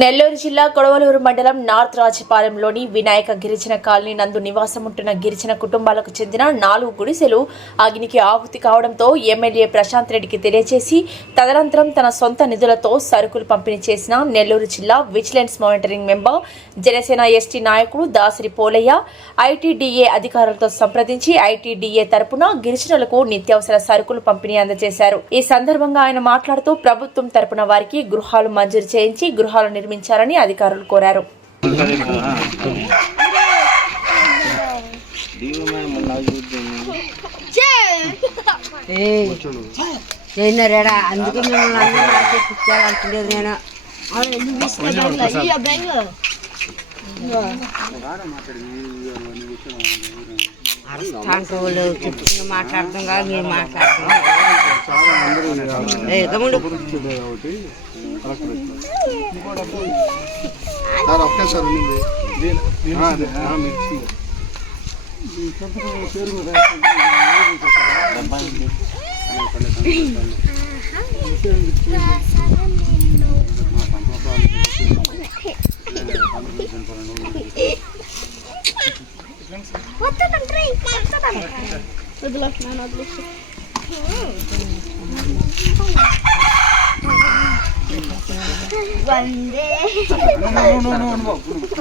నెల్లూరు జిల్లా కొడవలూరు మండలం నార్త్ రాజపాలెంలోని వినాయక గిరిజన కాలనీ నందు నివాసం ఉంటున్న గిరిజన కుటుంబాలకు చెందిన నాలుగు గుడిసెలు అగ్నికి ఆహుతి కావడంతో ఎమ్మెల్యే ప్రశాంత్ రెడ్డికి తెలియజేసి తదనంతరం తన సొంత నిధులతో సరుకులు పంపిణీ చేసిన నెల్లూరు జిల్లా vigilance monitoring member Janasena ST నాయకుడు దాసరి పోలయ్య ఐటీడీఏ అధికారులతో సంప్రదించి ఐటీడీఏ తరపున గిరిజనులకు నిత్యావసర సరుకులు పంపిణీ అందజేశారు. ఈ సందర్భంగా ఆయన మాట్లాడుతూ ప్రభుత్వం తరపున వారికి గృహాలు మంజూరు చేయించి గృహాలు నిర్మించాలని అధికారులు కోరారు. అందుకే మిమ్మల్ని అందరూ నేను. అరస్తాంటి వాళ్ళు చెప్తున్న మాట్లాడతాం కాదు మీరు మాట్లాడుతున్నారు ఏ గమ్ముడు సార్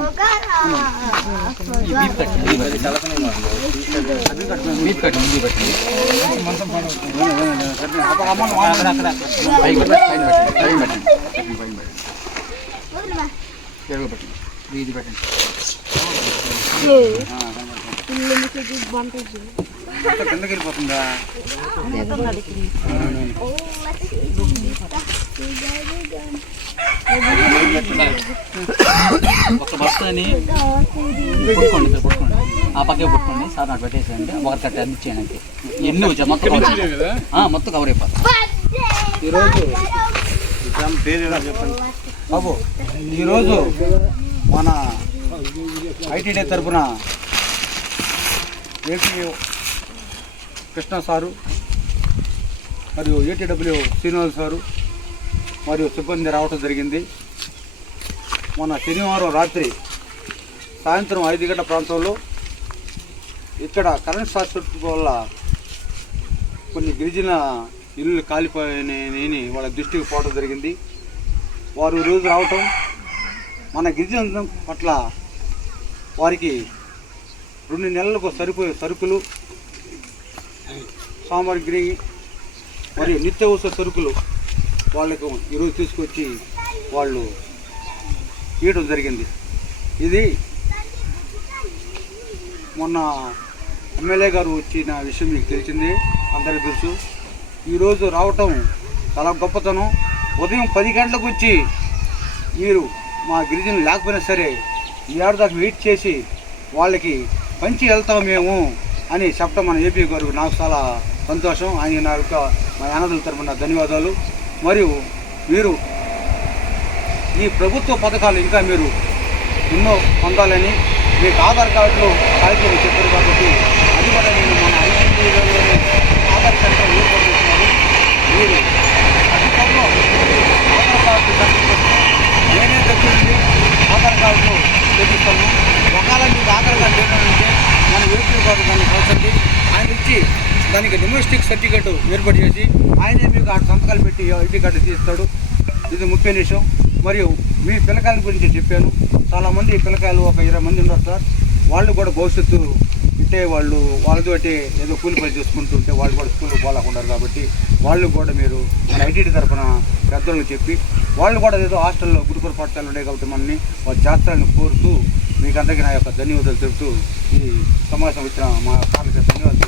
ఒకే సార్ ఉన్నింది ఆ, అదే, ఆ, మిర్చి. కిందకి వెళ్ళిపోతుందా? ఒక బస్తాని పుట్టుకోండి సార్ పుట్టుకోండి. ఆ పక్కే పుట్టుకోండి. సార్ నాకు పెట్టేసేయండి. ఒక కట్ట అందించేయండి అంతే ఎన్ని వచ్చాయి మొత్తం మొత్తం కవర్ అయిపోతుంది. ఈరోజు బాబు ఈరోజు మన ఐటీడీ తరఫున ఏపీఓ కృష్ణ సారు మరియు ఏటీడబ్ల్యూ శ్రీనివాస్ సారు మరియు సిబ్బంది రావటం జరిగింది. మన శనివారం రాత్రి సాయంత్రం ఐదు గంటల ప్రాంతంలో ఇక్కడ కరెంట్ షార్ట్ సర్క్యూట్ వల్ల కొన్ని గిరిజన ఇల్లు కాలిపోయినని వాళ్ళ దృష్టికి పోవడం జరిగింది. వారు రోజు రావటం మన గిరిజన పట్ల వారికి రెండు నెలలకు సరిపోయే సరుకులు సామాగ్రి మరియు నిత్యావసర సరుకులు వాళ్ళకు ఈరోజు తీసుకొచ్చి వాళ్ళు ఇవ్వడం జరిగింది. ఇది మొన్న ఎమ్మెల్యే గారు వచ్చిన విషయం మీకు తెలిసిందే అందరికీ తెలుసు. ఈరోజు రావటం చాలా గొప్పతనం. ఉదయం పది గంటలకు వచ్చి మీరు మా గిరిజనులు లేకపోయినా సరే ఈ ఏడు దాకా వెయిట్ చేసి వాళ్ళకి పంచి వెళ్తాం మేము అని చెప్పడం మన ఏపీ గారు నాకు చాలా సంతోషం ఆయన నా యొక్క మా అన్నదుల తరపున ధన్యవాదాలు మరియు మీరు ఈ ప్రభుత్వ పథకాలు ఇంకా మీరు ఎన్నో పొందాలని మీకు ఆధార్ కార్డులో కార్యక్రమం చెప్పారు కాబట్టి అది కూడా నేను మన ఐసీటీలోనే ఆధార్ సెంటర్ ఏర్పాటు చేస్తున్నారు మీరు అధికంలో ఆధార్ కార్డు సర్టిఫికెట్ నేనే దగ్గరుండి ఆధార్ కార్డు చేస్తాము. ఒకవేళ మీకు ఆధార్ లేదంటే మన ఏపీ గారు దాన్ని కలసండి ఆయన ఇచ్చి దానికి డొమెస్టిక్ సర్టిఫికేట్ ఏర్పాటు చేసి ఆయనే మీకు ఆ సంతకాలు పెట్టి ఐటీ కార్డు తీస్తాడు. ఇది ముఖ్య విషయం మరియు మీ పిల్లకాయల గురించి చెప్పాను. చాలామంది పిల్లకాయలు ఒక ఇరవై మంది ఉన్నారు సార్. వాళ్ళు కూడా భవిష్యత్తు అంటే వాళ్ళు వాళ్ళతో అంటే ఏదో కూలి పని చేసుకుంటుంటే వాళ్ళు కూడా స్కూల్కి పోలేకున్నారు కాబట్టి వాళ్ళు కూడా మీరు మన ఐటీడీ తరఫున పెద్దలకు చెప్పి వాళ్ళు కూడా ఏదో హాస్టల్లో గురుకుల పాఠశాలలు ఉన్నాయి కాబట్టి మనల్ని వాళ్ళు చేస్తారని కోరుతూ మీకు అందరికీ నా యొక్క ధన్యవాదాలు చెబుతూ ఈ సమావేశం ఇచ్చిన మా కార్మిక ధన్యవాదాలు